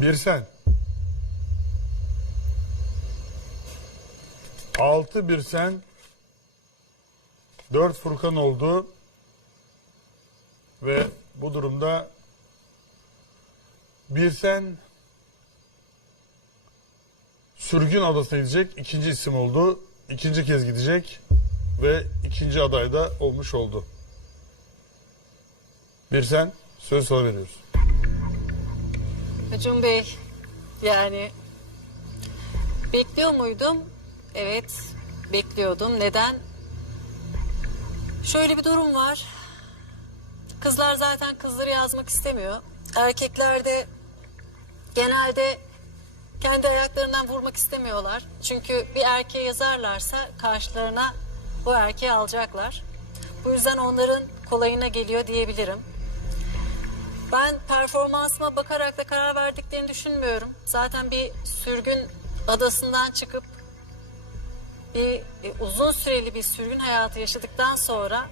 Bir sen. Altı bir sen. Dört Furkan oldu. Ve bu durumda bir sen sürgün adasına gidecek. ikinci isim oldu. İkinci kez gidecek. Ve ikinci aday da olmuş oldu. Bir sen söz sana veriyoruz. Acun Bey, yani bekliyor muydum? Evet, bekliyordum. Neden? Şöyle bir durum var. Kızlar zaten kızları yazmak istemiyor. Erkekler de genelde kendi ayaklarından vurmak istemiyorlar. Çünkü bir erkeğe yazarlarsa karşılarına o erkeği alacaklar. Bu yüzden onların kolayına geliyor diyebilirim. Ben performansıma bakarak da karar verdiklerini düşünmüyorum. Zaten bir sürgün adasından çıkıp bir e, uzun süreli bir sürgün hayatı yaşadıktan sonra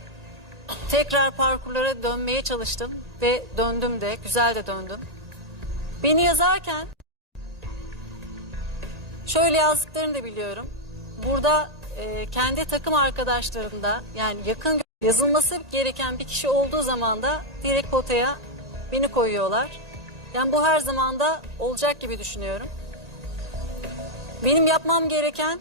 tekrar parkurlara dönmeye çalıştım ve döndüm de güzel de döndüm. Beni yazarken şöyle yazdıklarını da biliyorum. Burada e, kendi takım arkadaşlarında yani yakın yazılması gereken bir kişi olduğu zaman da direkt potaya beni koyuyorlar. Yani bu her zaman da olacak gibi düşünüyorum. Benim yapmam gereken